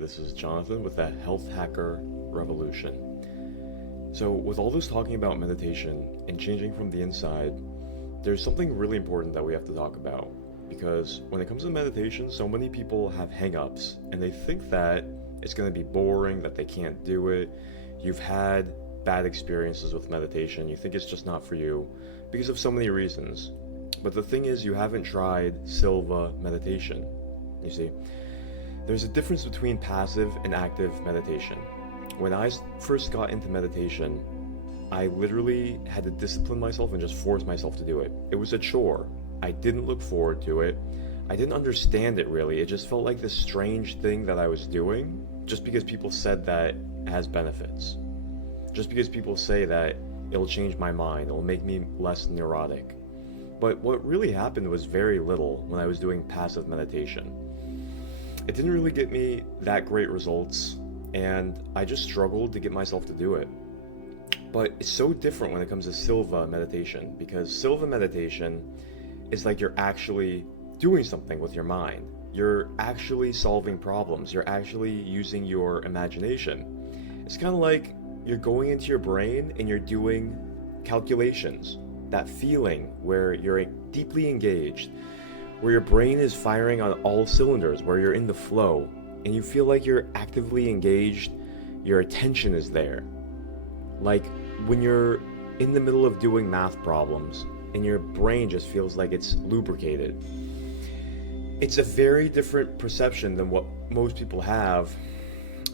this is Jonathan with the Health Hacker Revolution. So, with all this talking about meditation and changing from the inside, there's something really important that we have to talk about. Because when it comes to meditation, so many people have hang-ups and they think that it's going to be boring, that they can't do it. You've had bad experiences with meditation, you think it's just not for you because of so many reasons. But the thing is, you haven't tried Silva meditation. You see, there's a difference between passive and active meditation. When I first got into meditation, I literally had to discipline myself and just force myself to do it. It was a chore. I didn't look forward to it. I didn't understand it really. It just felt like this strange thing that I was doing just because people said that it has benefits. Just because people say that it'll change my mind, it'll make me less neurotic. But what really happened was very little when I was doing passive meditation. It didn't really get me that great results, and I just struggled to get myself to do it. But it's so different when it comes to Silva meditation, because Silva meditation is like you're actually doing something with your mind. You're actually solving problems. You're actually using your imagination. It's kind of like you're going into your brain and you're doing calculations. That feeling where you're deeply engaged, where your brain is firing on all cylinders, where you're in the flow, and you feel like you're actively engaged, your attention is there. Like when you're in the middle of doing math problems, and your brain just feels like it's lubricated. It's a very different perception than what most people have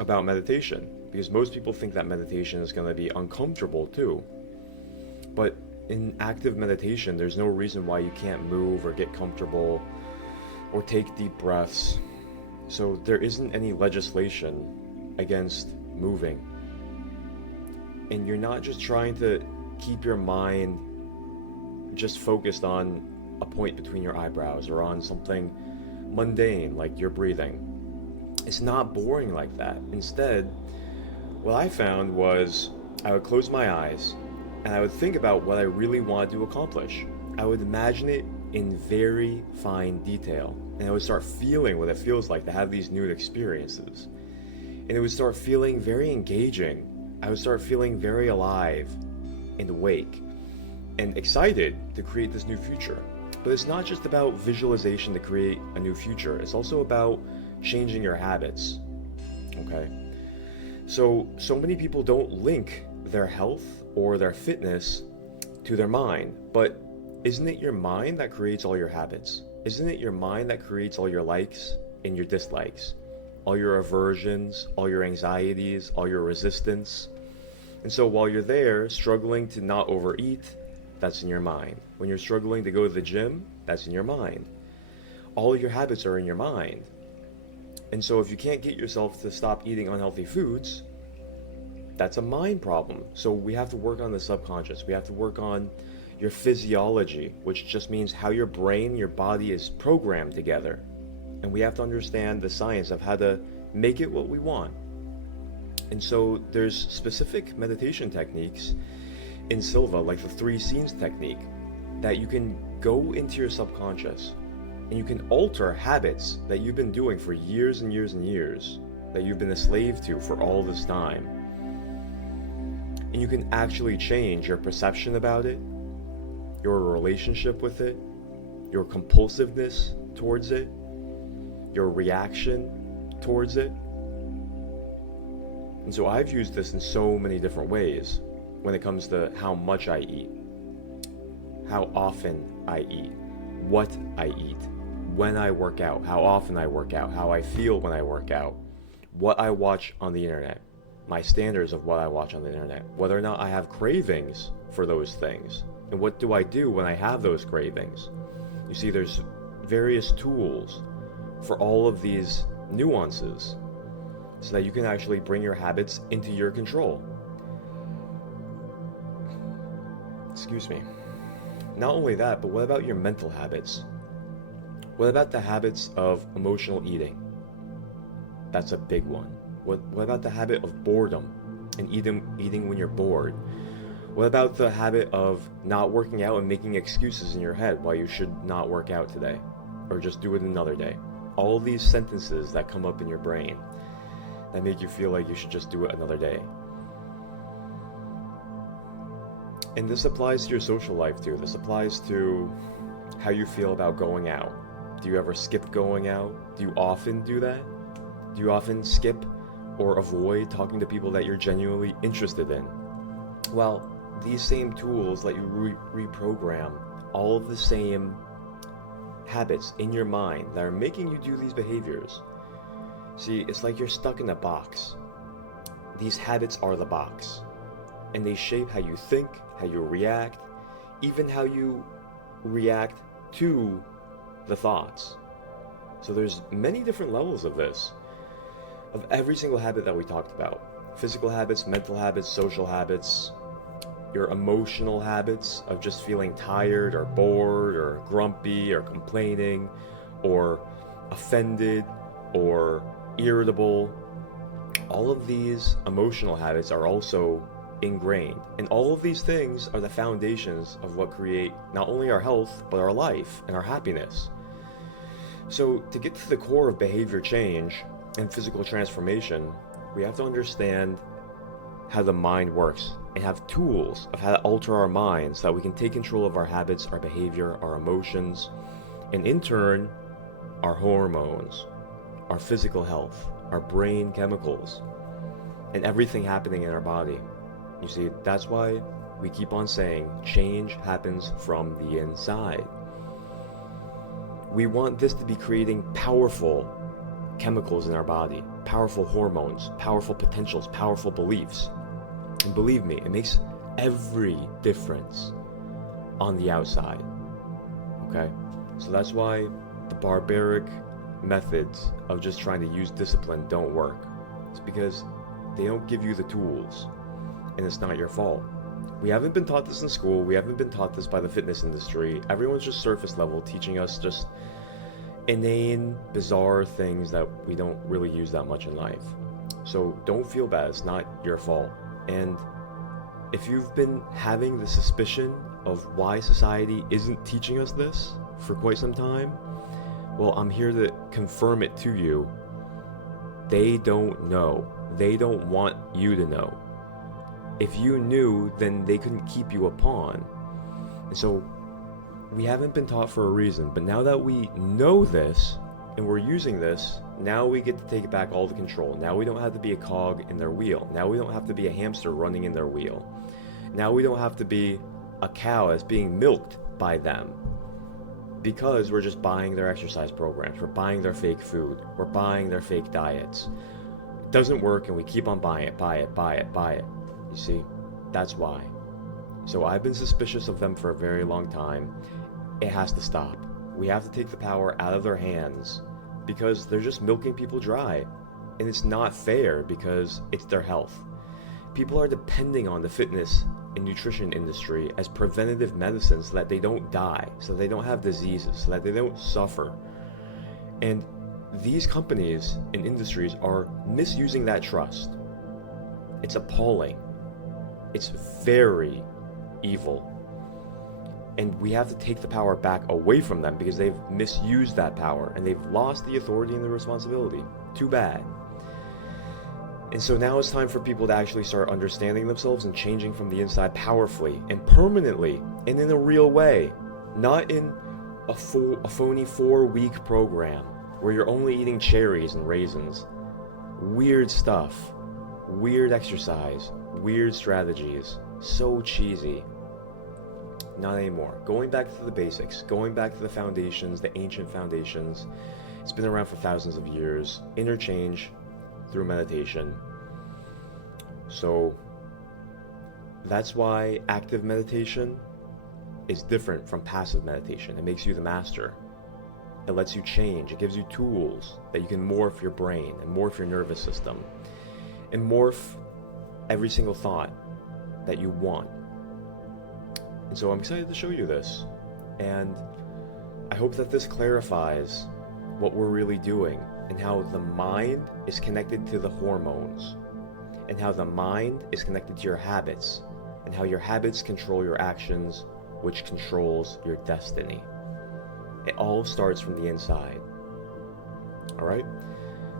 about meditation, because most people think that meditation is going to be uncomfortable too. But in active meditation, there's no reason why you can't move or get comfortable or take deep breaths. So there isn't any legislation against moving. And you're not just trying to keep your mind just focused on a point between your eyebrows or on something mundane like your breathing. It's not boring like that. Instead, what I found was I would close my eyes and I would think about what I really wanted to accomplish. I would imagine it in very fine detail, and I would start feeling what it feels like to have these new experiences. And it would start feeling very engaging. I would start feeling very alive and awake and excited to create this new future. But it's not just about visualization to create a new future. It's also about changing your habits. Okay? So many people don't link their health or their fitness to their mind. But isn't it your mind that creates all your habits? Isn't it your mind that creates all your likes and your dislikes? All your aversions, all your anxieties, all your resistance? And so while you're there struggling to not overeat, that's in your mind. When you're struggling to go to the gym, that's in your mind. All your habits are in your mind. And so if you can't get yourself to stop eating unhealthy foods, that's a mind problem. So we have to work on the subconscious. We have to work on your physiology, which just means how your brain, your body is programmed together. And we have to understand the science of how to make it what we want. And so there's specific meditation techniques in Silva, like the 3 scenes technique, that you can go into your subconscious and you can alter habits that you've been doing for years and years and years, that you've been a slave to for all this time. And you can actually change your perception about it, your relationship with it, your compulsiveness towards it, your reaction towards it. And so I've used this in so many different ways when it comes to how much I eat, how often I eat, what I eat, when I work out, how often I work out, how I feel when I work out, what I watch on the internet, my standards of what I watch on the internet, whether or not I have cravings for those things, and what do I do when I have those cravings. You see, there's various tools for all of these nuances so that you can actually bring your habits into your control. Excuse me. Not only that, but what about your mental habits? What about the habits of emotional eating? That's a big one. What about the habit of boredom and eating when you're bored? What about the habit of not working out and making excuses in your head why you should not work out today or just do it another day? All these sentences that come up in your brain. that make you feel like you should just do it another day. And this applies to your social life too. This applies to how you feel about going out. Do you ever skip going out? Do you often do that? Do you often skip or avoid talking to people that you're genuinely interested in? Well, these same tools let you reprogram all of the same habits in your mind that are making you do these behaviors. See, it's like you're stuck in a box. These habits are the box, and they shape how you think, how you react, even how you react to the thoughts. So there's many different levels of this, of every single habit that we talked about. Physical habits, mental habits, social habits, your emotional habits of just feeling tired or bored or grumpy or complaining or offended or irritable. All of these emotional habits are also ingrained, and all of these things are the foundations of what create not only our health but our life and our happiness. So to get to the core of behavior change and physical transformation, we have to understand how the mind works and have tools of how to alter our minds so that we can take control of our habits, our behavior, our emotions, and in turn, our hormones, our physical health, our brain chemicals, and everything happening in our body. You see, that's why we keep on saying change happens from the inside. We want this to be creating powerful chemicals in our body, powerful hormones, powerful potentials, powerful beliefs. And believe me, it makes every difference on the outside. Okay? So that's why the barbaric methods of just trying to use discipline don't work. It's because they don't give you the tools, and it's not your fault. We haven't been taught this in school. We haven't been taught this by the fitness industry. Everyone's just surface level, teaching us just inane, bizarre things that we don't really use that much in life. So don't feel bad. It's not your fault. And if you've been having the suspicion of why society isn't teaching us this for quite some time, well, I'm here to confirm it to you. They don't know. They don't want you to know. If you knew, then they couldn't keep you a pawn. And so we haven't been taught for a reason, but now that we know this and we're using this, now we get to take back all the control. Now we don't have to be a cog in their wheel. Now we don't have to be a hamster running in their wheel. Now we don't have to be a cow that's being milked by them, because we're just buying their exercise programs, we're buying their fake food, we're buying their fake diets. It doesn't work and we keep on buying it, buy it. You see, that's why. So I've been suspicious of them for a very long time. It has to stop. We have to take the power out of their hands, because they're just milking people dry. And it's not fair, because it's their health. People are depending on the fitness and nutrition industry as preventative medicine so that they don't die, so they don't have diseases, so that they don't suffer. And these companies and industries are misusing that trust. It's appalling. It's very evil. And we have to take the power back away from them, because they've misused that power and they've lost the authority and the responsibility. Too bad. And so now it's time for people to actually start understanding themselves and changing from the inside powerfully and permanently and in a real way. Not in a phony 4-week program where you're only eating cherries and raisins. Weird stuff. Weird exercise. Weird strategies. So cheesy. Not anymore. Going back to the basics. Going back to the foundations, the ancient foundations. It's been around for thousands of years. Interchange through meditation. So that's why active meditation is different from passive meditation. It makes you the master. It lets you change. It gives you tools that you can morph your brain and morph your nervous system and morph every single thought that you want. And so I'm excited to show you this. And I hope that this clarifies what we're really doing, and how the mind is connected to the hormones, and how the mind is connected to your habits, and how your habits control your actions, which controls your destiny. It all starts from the inside. Alright?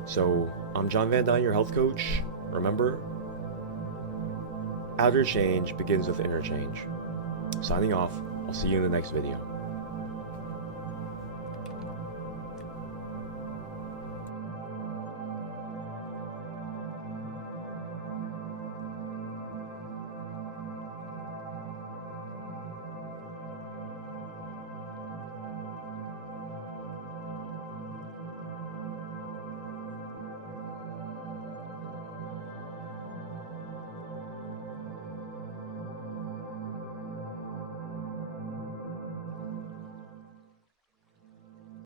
So I'm John Van Dyne, your health coach. Remember, outer change begins with inner change. Signing off. I'll see you in the next video.